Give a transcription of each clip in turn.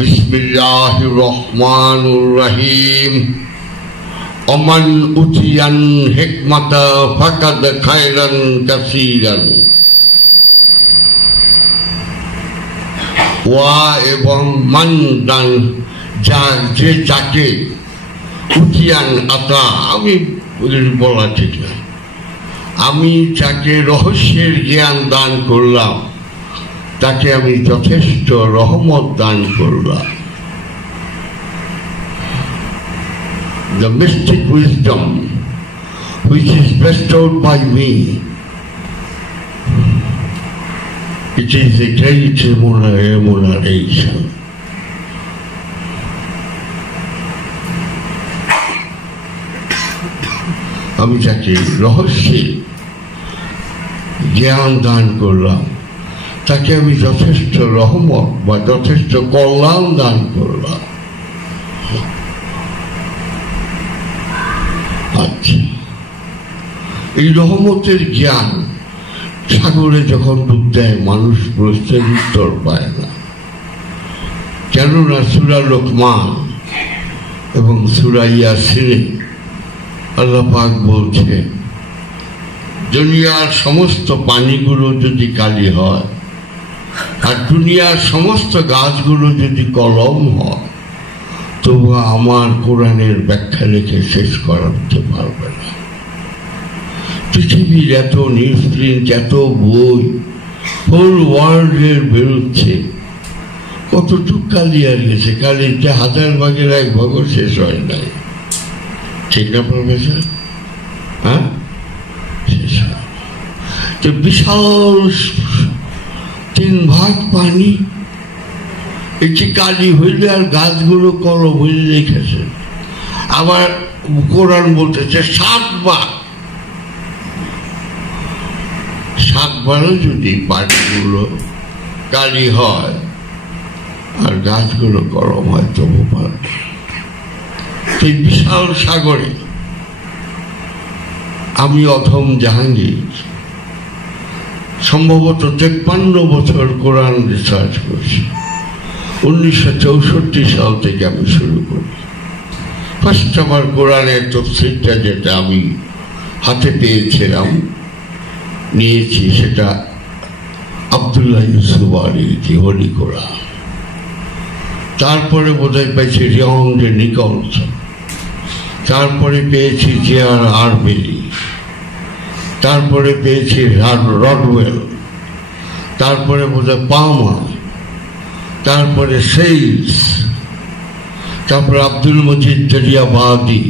বিসমিল্লাহির রহমানির রহিম। ওমান উতিয়ান হিকমাতা ফাকাদ খায়রান কাসীরান। ওয়া এবং মান দান যে যাকে উতিয়ান আতা, আমি বলা ঠিক না, আমি যাকে রহস্যের জ্ঞান দান করলাম তাকে আমি যথেষ্ট রহমত দান করলাম। The mystic wisdom which is bestowed by me, it is a great remuneration. আমি যাকে রহস্যে জ্ঞান দান করলাম তাকে আমি যথেষ্ট রহমত বা যথেষ্ট কল্যাণ দান করলাম। আচ্ছা, এই রহমতের জ্ঞান সাগরে যখন ডুব দেয় মানুষ প্রশ্নের উত্তর পায় না, কেননা সূরা লোকমান এবং সূরা ইয়াসিনে আল্লাহ পাক বলছে, দুনিয়ার সমস্ত পানিগুলো যদি কালি হয় আর দুনিয়ার সমস্ত গাছগুলো যদি কলম হয়, তবু আমার কোরআনের ব্যাখ্যা লিখে শেষ করাতে পারবে না। পৃথিবীর এত নিউজ প্রিন্ট, এত বই হোল ওয়ার্ল্ডের বেরোচ্ছে, কতটুক কালি আর গেছে, কালিটা 1000 ভাগের 1 ভাগও শেষ হয় নাই। ঠিক না প্রফেসর? হ্যাঁ, শেষ হয়। তো বিশাল 3 ভাগ পানি, এটি কালি হইলে আর গাছগুলো কলম হইলে রেখেছে। আবার কোরআন বলতেছে 7 ভাগ, 7 বারও যদি পানিগুলো কালি হয় আর গাছগুলো কলম হয় তবু পারে। এই বিশাল সাগরে আমি অথম জাহাঙ্গীর সম্ভবত 53 বছর কোরআন রিসার্চ করছি। 1964 সাল থেকে আমি শুরু করি। ফার্স্ট আমার কোরআনের তাফসীরটা যেটা আমি হাতে পেয়েছিলাম, নিয়েছি, সেটা আব্দুল্লাহ ইউসুফ আলী হলি কোরআন। তারপরে বোধহয় পেয়েছি রিয়ং ডে নিকলসন, তারপরে পেয়েছি জে.আর. আরবেলি, তারপরে পেয়েছি রডওয়েল, তারপরে বোধহয় পামার, তারপরে সেইলস, তারপরে আব্দুল মজিদ দরিয়াবাদী।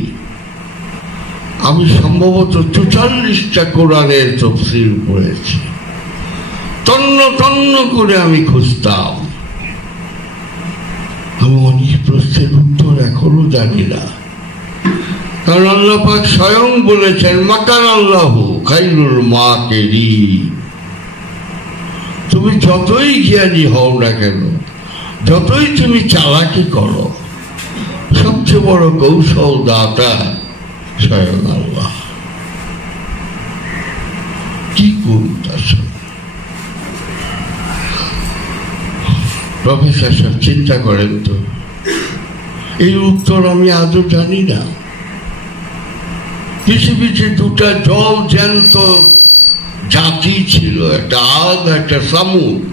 আমি সম্ভবত 44টা কোরআনের তাফসীর পড়েছি। তন্ন তন্ন করে আমি খুঁজতাম। আমি অনেক প্রশ্নের উত্তর এখনো জানি না, কারণ আল্লাহ পাক স্বয়ং বলেছেন, মাকার আল্লাহু খায়রুল মাকিরিন। তুমি যতই জ্ঞানী হও না কেন, যতই তুমি চালাকি করো, সবচেয়ে বড় কৌশল দাতা স্বয়ং আল্লাহ। কি করতে প্রফেসর সাহেব চিন্তা করেন তো, এই উত্তর আমি আজও জানি না। পৃথিবীতে 2টা জল জ্যান্ত জাতি ছিল, একটা আদ, একটা সামুদ।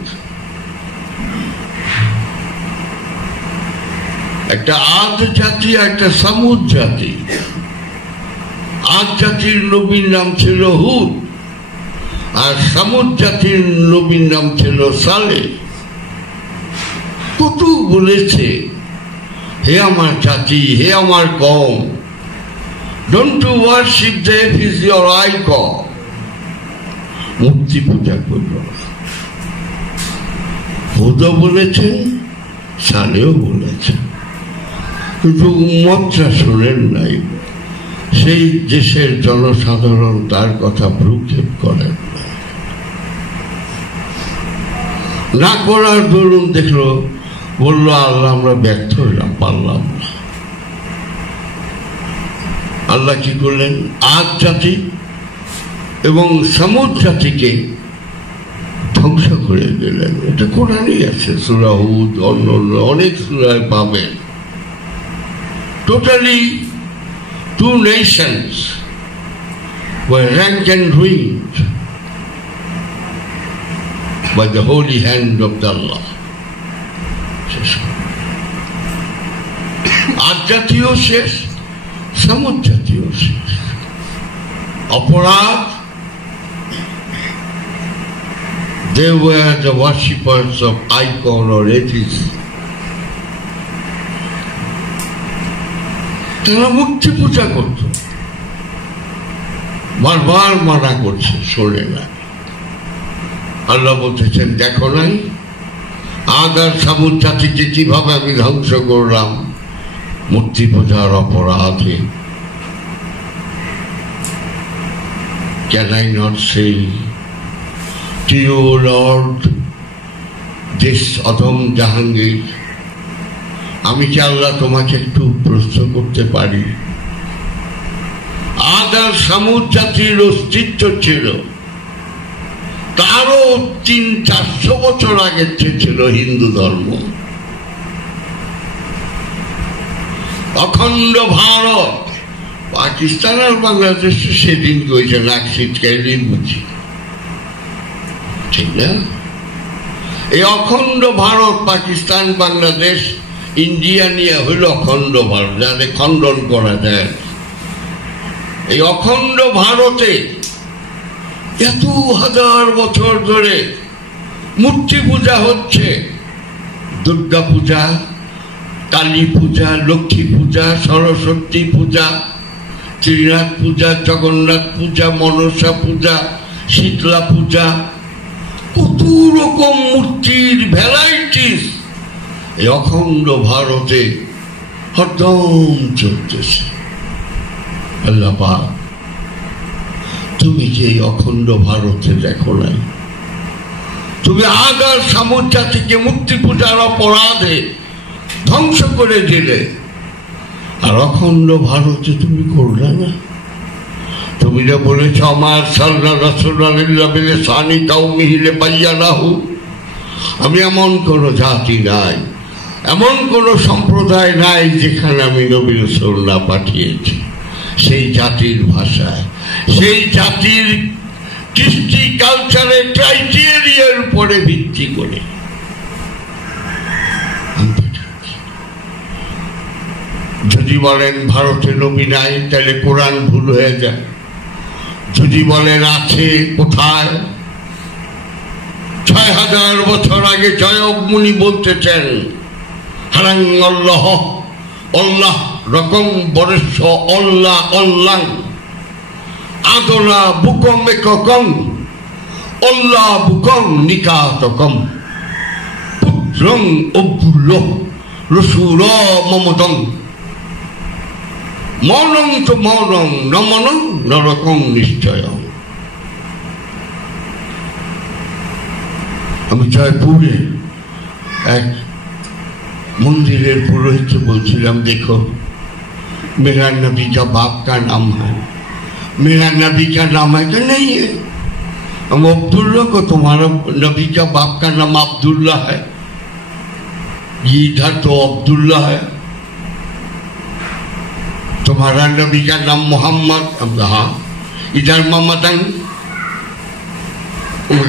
একটা আদ জাতি, একটা সামুদ জাতি। আদ জাতির নবীর নাম ছিল হুদ, আর সামুদ জাতির নবীর নাম ছিল সালেহ। কত বলেছে, হে আমার জাতি, হে আমার কওম, don't you worship them is your icon. মূর্তি পূজা করল না। হুদও বলেছেন, সালেও বলেছেন, কিন্তু উম্মতরা শোনেন নাই। সেই দেশের জনসাধারণ তার কথা ভ্রুক্ষেপ করেন না করার দরুন দেখলো, বললো আল্লাহ আমরা ব্যর্থ হইলাম, পারলাম না। আল্লাহ কি করলেন, আদ জাতি এবং সামুদ জাতিকে ধ্বংস করে দিলেন। এটা কোরআনই আছে, সূরা হুদ, অন্য অনেক সূরায় পাবেন। Totally, two nations were ranked and ruined by the holy hand of Allah. আজ জাতীয় শেষ, সামুদ জাতীয় শেষ। অপরাধ, they were the worshippers of icon or atheism. তারা মূর্তি পূজা করত, বারবার মানা করছে, শোনে না। আল্লাহ বলতেছেন, দেখো নাই আদ আর সামুদ জাতিকে কিভাবে আমি ধ্বংস করলাম মূর্তি পূজার অপরাধে। Can I not say to you, Lord, this অধম জাহাঙ্গীর, আমি কি আল্লাহ তোমাকে একটু প্রশ্ন করতে পারি? আদ আর সামুদ জাতির অস্তিত্ব ছিল, তারও 300-400 বছর আগে ছিল হিন্দু ধর্ম। অখণ্ড ভারত, পাকিস্তান আর বাংলাদেশ সেদিন কইছে নাক ছিটকাইলেই বুঝি, ঠিক না? এই অখণ্ড ভারত, পাকিস্তান, বাংলাদেশ, ইন্ডিয়া নিয়ে হইল অখণ্ড ভারত, যাতে খণ্ডন করা যায়। এই অখণ্ড ভারতে এত হাজার বছর ধরে মূর্তি পূজা হচ্ছে। দুর্গা পূজা, কালী পূজা, লক্ষ্মী পূজা, সরস্বতী পূজা, ত্রিনাথ পূজা, জগন্নাথ পূজা, মনসা পূজা, শীতলা পূজা, কত রকম মূর্তির ভ্যারাইটিস এই অখণ্ড ভারতে হরদম চলতেছে। আল্লাহ পাক, তুমি কি এই অখণ্ড ভারতে দেখো নাই? তুমি আদ আর সামুদ জাতিকে মূর্তি পূজার অপরাধে ধ্বংস করে দিলে, আর অখণ্ড ভারতে তুমি করলে না। তুমি যে বলেছ আমার সাল্লা রাসূলুল্লাহ বিলিসানি কাওমিহি লিবায়্যানাহু, আমি এমন কোন জাতি নাই, এমন কোন সম্প্রদায় নাই যেখানে আমি নবী রাসূল না পাঠিয়েছি। সেই জাতির ভাষায়, সেই জাতির কৃষ্টি কালচারের ক্রাইটেরিয়ার উপরে ভিত্তি করে। যদি বলেন ভারতে নবী নাই, তাহলে কোরআন ভুল হয়ে যায়। যদি বলেন আছে, কোথায়? ৬০০০ বছর আগে জয়ব মুনি বলতেছেন, হারাং আল্লাহ আল্লাহ রকম বরস অল্লাহ অল্লাং আদলা বুকম এককম অল্লাহ বুকম নিকাতকম পুত্রং অব্দুল্লাহ রসুল মমদং মনং তো মনং নমনং নরকং নিশ্চয়। আমি জয়পুরে এক मंदिर पुरोहित बोलছিলাম, देखो मेरा नबी का बाप का नाम है, मेरा नबी का नाम है कि नहीं है? हम अब्दुल्ला को तुम्हारा नबी का बाप का नाम अब्दुल्ला है, इधर तो अब्दुल्ला है, तुम्हारा नबी का नाम मोहम्मद। हम कहा इधर मोहम्मदन।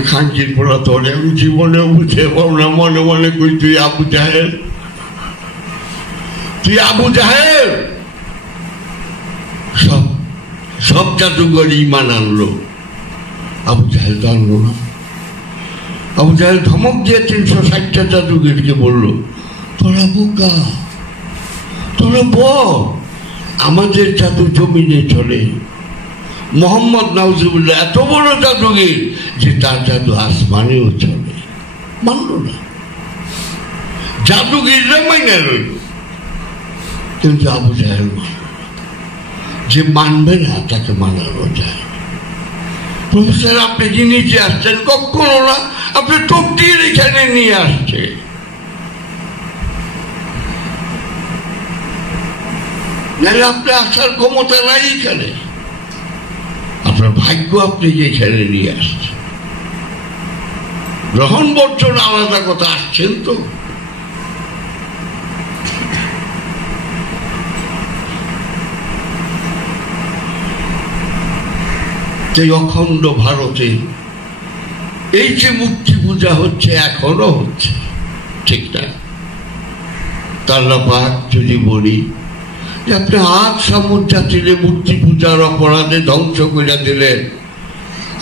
खानजीर बोला तोड़े जीवने बुझे मने मने कोई तुई आबू जाहेल, তুই আবু জাহেল। সব জাদুঘর ইমান আনলো, আবু জাহেল তো আনলো না। আবু জাহেল ধমক দিয়ে ৩৬০টা জাদুঘরকে বললো, তোরা বোকা, তোরা বল, আমাদের জাদু জমিনে চলে। মোহাম্মদ নাউজুবিল্লাহ এত বড় জাদুঘর যে তার জাদু আসমানেও চলে, মানল না। জাদুঘররা মাইনে রইল, কিন্তু আবু জাহেল যে মানবে না তাকে মানানো যায়। প্রফেসর আপনি কি নিচে আসছেন? কখনো না, আপনি তকদির এখানে নিয়ে আসছে। নাহলে আপনি আসার ক্ষমতা নাই এখানে, আপনার ভাগ্য আপনি যে এখানে নিয়ে আসছেন। গ্রহণ বর্জন আলাদা কথা, আসছেন তো। এই অখণ্ড ভারতে এই যে মূর্তি পূজা হচ্ছে, এখনো হচ্ছে, ঠিক না? আল্লাহ পাক যদি বলি যে আপনি আজ সমুদ জাতিরে মূর্তি পূজার অপরাধে ধ্বংস করে দিলেন,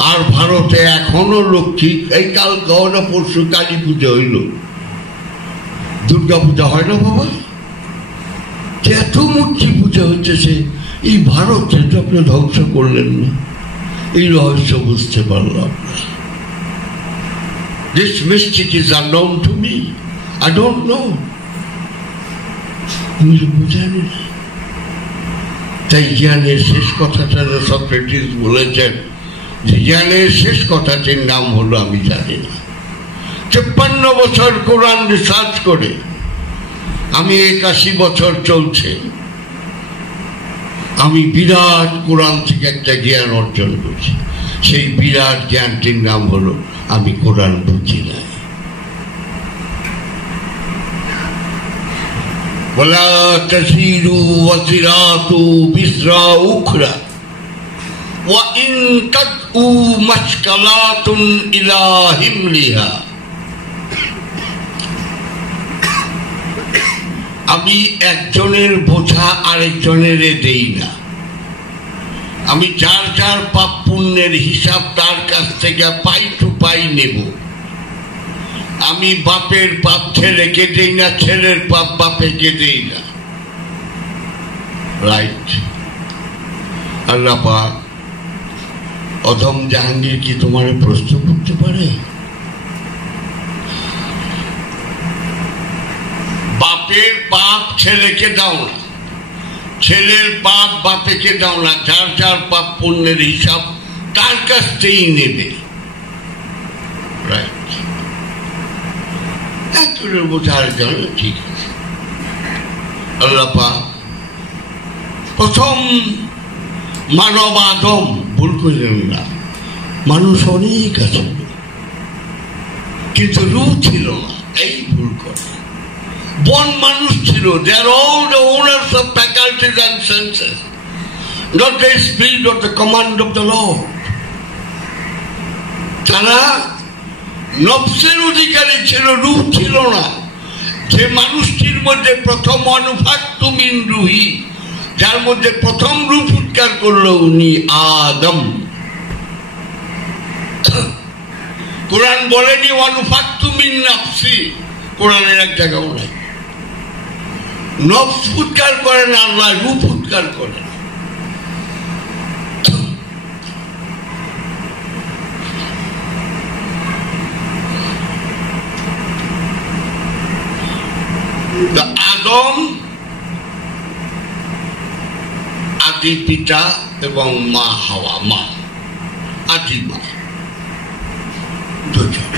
আর ভারতে এখনো লক্ষ্মী, এই কাল গহনা পরশু কালী পূজা হইল, দুর্গা পূজা হয় না বাবা? এত মূর্তি পূজা হচ্ছে এই ভারতে, তো আপনি ধ্বংস করলেন না। এই রহস্য বুঝতে পারলাম না। This mystic is unknown to me. I don't know. আমি বুঝানি না। তাই জ্ঞানের শেষ কথাটা সক্রেটিস বলেছেন যে জ্ঞানের শেষ কথাটির নাম হলো আমি জানি না। ৫৩ বছর কোরআন রিসার্চ করে আমি ৮১ বছর চলছে, আমি বিরাট কোরআন থেকে একটা জ্ঞান অর্জন করছি। সেই বিরাট জ্ঞানটির নাম হলো আমি কোরআন বুঝি না। ওয়ালা তাসিরু ওয়াজিরাতু বিসরা উখরা ওয়া ইন তাদউ মাশকালাতুন ইলা হিমলিহা। আমি একজনের বোঝা আরেকজনের দেই না। আমি যার যার পাপ পুণ্যের হিসাব তার কাছ থেকে পাই টু পাই নেব। আমি বাপের পাপ ছেলেকে দেই না, ছেলের পাপ বাপেকে দেই না। রাইট? আল্লাহ পাক অধম জাহাঙ্গীর কি তোমার প্রশ্ন করতে পারে? বাপের পাপ ছেলেকে দাও না, ছেলের পাপ বাপেকে দাও না, যার যার পাপ পুণ্যের হিসাব তার কাছ থেকেই নেবে। রাইট? বোঝার জন্য ঠিক আছে। আল্লাহ পাক প্রথম মানব আদম, ভুল করলেন না, মানুষ অনেক আছে কিন্তু রূহ ছিল না, এই ভুল করে। বন মানুষ ছিল, they are all the owners of faculties and senses, not the spirit of the command of the Lord. তারা নফসের অধিকারী ছিল, রূহ ছিল না। যে মানুষটির মধ্যে প্রথম অনুফাক্তু মিন রূহি, যার মধ্যে প্রথম রূহ উৎকার করলো উনি আদম। কোরআন বলেনি অনুফাক্তু মিন নাফসি, কোরআনের এক জায়গাও নাই। নফস উৎকার করেন আল্লাহ, রূপ উৎকার করেন। আদম আদি পিতা এবং মা হাওয়া, মা আদি মা দুজন।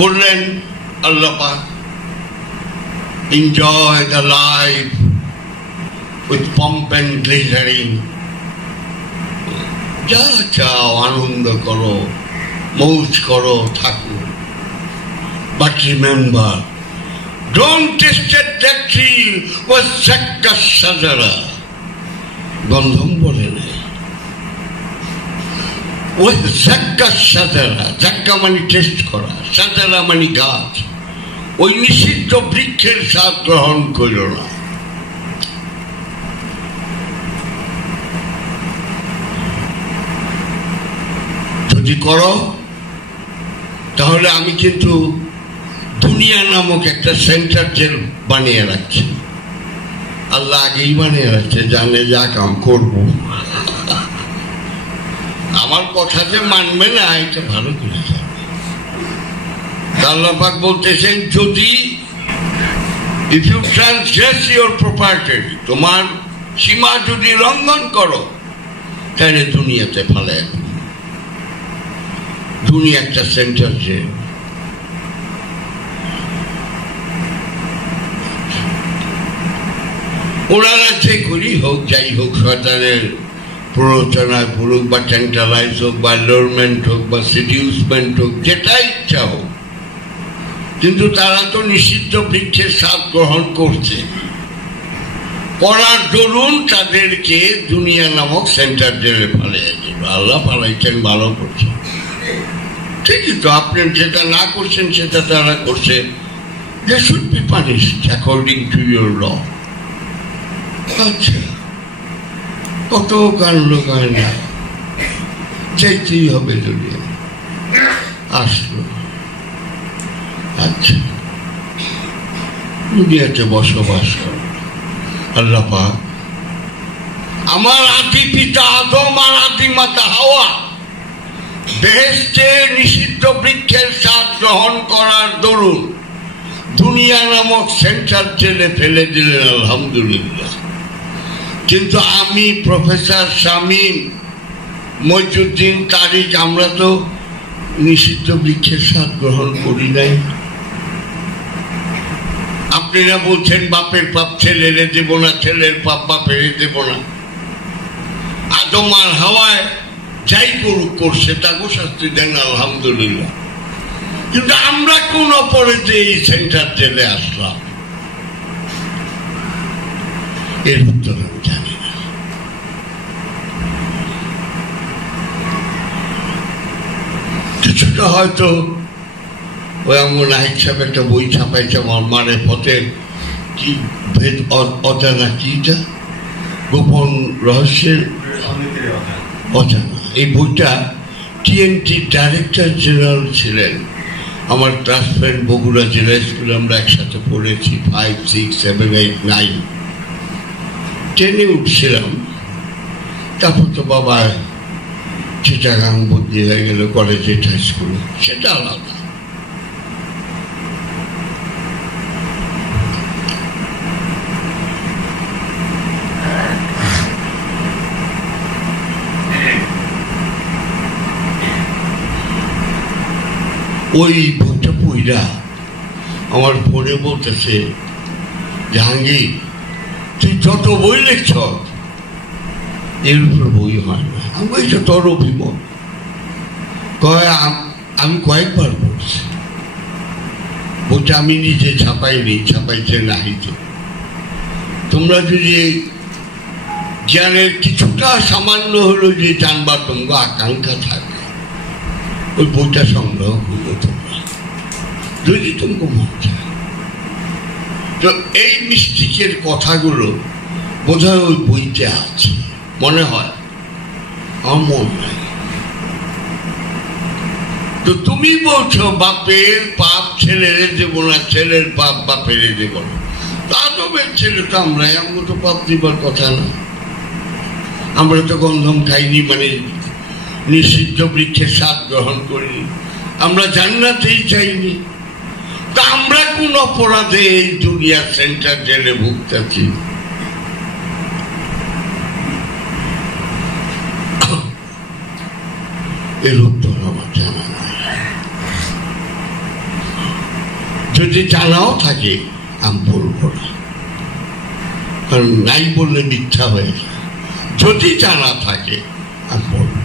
বললেন আল্লাহ পাক, enjoy the life with pomp and glittering, যা চাও আনন্দ করো, মৌজ করো, থাকো, but remember, don't taste that tree was zakka shajara. গন্ধম বলে নাই, ওই জাক্কা সাজারা, জাক্কা মানে টেস্ট করা, সাজারা মানে গাছ, ওই নিষিদ্ধ বৃক্ষের স্বাদ গ্রহণ করিল না। যদি করো তাহলে আমি কিন্তু দুনিয়া নামক একটা সেন্টার জেল বানিয়ে রাখছি। আল্লাহ আগেই বানিয়ে রাখছে, জানে যা কাম করবো। আমার কথা যে মানবে না এটা ভালো করে জানে। আল্লাহ পাক বলতেছেন, যদি if you transgress your property, তোমার সীমা যদি লঙ্ঘন করো, তাহলে দুনিয়াতে ফেলে। দুনিয়া একটা সেন্টার জেল। ওনারা যে করি হোক, যাই হোক, শয়তানের প্ররোচনায় পড়ুক বা ট্যান্টালাইজ হোক বা লোরমেন্ট হোক বা সিডিউসমেন্ট হোক, যেটা ইচ্ছা হোক, কিন্তু তারা তো নিষিদ্ধ বৃক্ষের স্বাদ গ্রহণ করছে। করার দরুন তাদেরকে দুনিয়া নামক সেন্টার জেলে পালিয়েছে। আল্লাহ পালাইছেন, ভালো করছে, ঠিকই তো। আপনি যেটা না করছেন সেটা তারা করছে। They should be punished according to your law. আচ্ছা, কত কাণ্ড কাহিনী, চাইতেই হবে দুনিয়া। আসলো, আচ্ছা, দুনিয়াতে বসবাস করে আল্লাহ পাক আমার আদি পিতা আদম আর আদি মাতা হাওয়া বেহেশতে নিষিদ্ধ বৃক্ষের স্বাদ গ্রহণ করার দরুন দুনিয়া নামক সেন্ট্রাল জেলে ফেলে দিলেন, আলহামদুলিল্লাহ। কিন্তু আমি, প্রফেসর শামীম, মইজুদ্দিন, তারিক, আমরা তো নিষিদ্ধ বৃক্ষের স্বাদ গ্রহণ করি নাই। আপনারা বলছেন বাপের পাপ ছেলেরে দেব না, ছেলের পাপ বাপেরে দেব না। আদম আর হাওয়ায় যাই করুক করছে, তাকে শাস্তি দেন, আলহামদুলিল্লাহ। কিন্তু আমরা কোন অপরাধে এই সেন্টার জেলে আসলাম, এর উত্তর আমি জানি না। কিছুটা হয়তো ওই আমার নাহিদ সাহেব একটা বই ছাপাইছে, মারে পথে কি ভেদ অজানা, কিটা গোপন রহস্যের অজানা। এই বইটা TNT ডাইরেক্টর জেনারেল ছিলেন আমার ক্লাস ফ্রেন্ড, বগুড়া জেলা স্কুলে আমরা একসাথে পড়েছি, 5, 6, 7, 8, 9, 10-এ উঠছিলাম। তারপর তো বাবা চিটাগাং বদলি হয়ে গেল কলেজে, হাই স্কুলে, সেটা আলাদা। ওই বইটা পইরা আমার ফোনে বলতেছে, জাহাঙ্গীর তুই যত বই লিখছ এর উপর বই হয় না। আমি বলছি তোর অভিমত। আমি কয়েকবার পড়ছি বইটা, আমি নিজে ছাপাইনি, ছাপাইছে নাহিদ। তোমরা যদি জ্ঞানের কিছুটা সামান্য হলো যে জানবার তোমরা আকাঙ্ক্ষা থাকে, ওই বইটা সংগ্রহ করলো তোমরা, যদি তোমাকে মন চায়। তো এই মিস্টিকের কথাগুলো বোধহয় ওই বইতে আছে, মনে হয়, আমার মন নাই। তো তুমি বলছো বাপের পাপ ছেলেরে দেবো না, ছেলের পাপ বাপেরে দেবো না। আদমের ছেলে তো আমরাই, আমরা তো পাপ দিবার কথা না। আমরা তো গন্ধম খাইনি, মানে নিষিদ্ধ বৃক্ষের স্বাদ গ্রহণ করিনি, আমরা জান্নাতেই চাইনি। তা আমরা কোন অপরাধে এই দুনিয়ার সেন্টার জেলে ভুগতেছি? এর উত্তর আমার জানা নাই। যদি জানাও থাকে আমি বলবো না, কারণ নাই বললে মিথ্যা হয়ে যায়। যদি জানা থাকে আমি বলবো।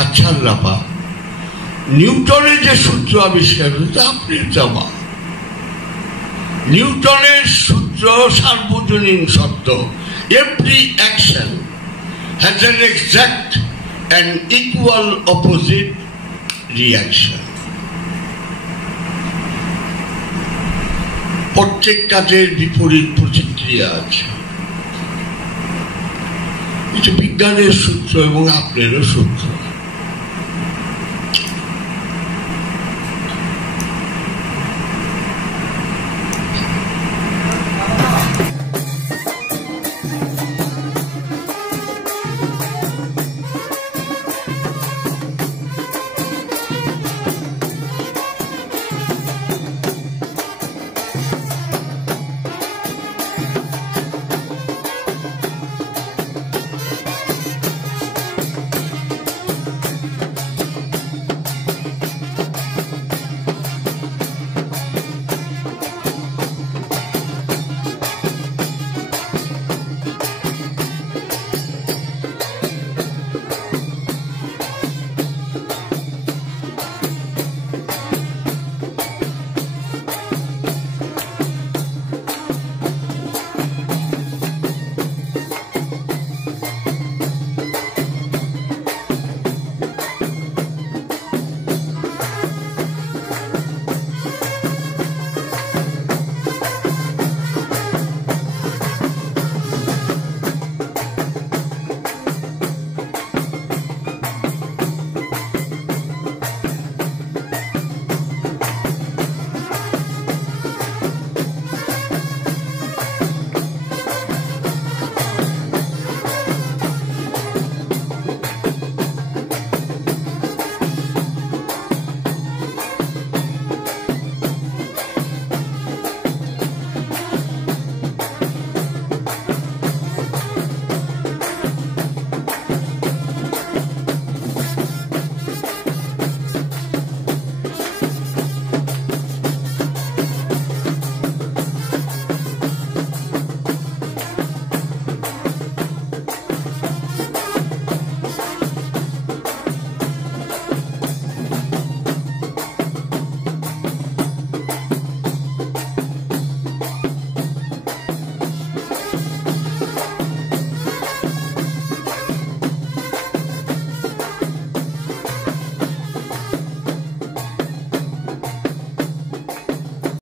আচ্ছা আল্লাহ পাক নিউটনের যে সূত্র আবিষ্কার হয়েছে, আপনি জমা নিউটনের সূত্র সার্বজনীন সত্য। Every action has an exact and equal opposite reaction. প্রত্যেক কাজের বিপরীত প্রতিক্রিয়া আছে। এটা বিজ্ঞানের সূত্র এবং আপনারও সূত্র।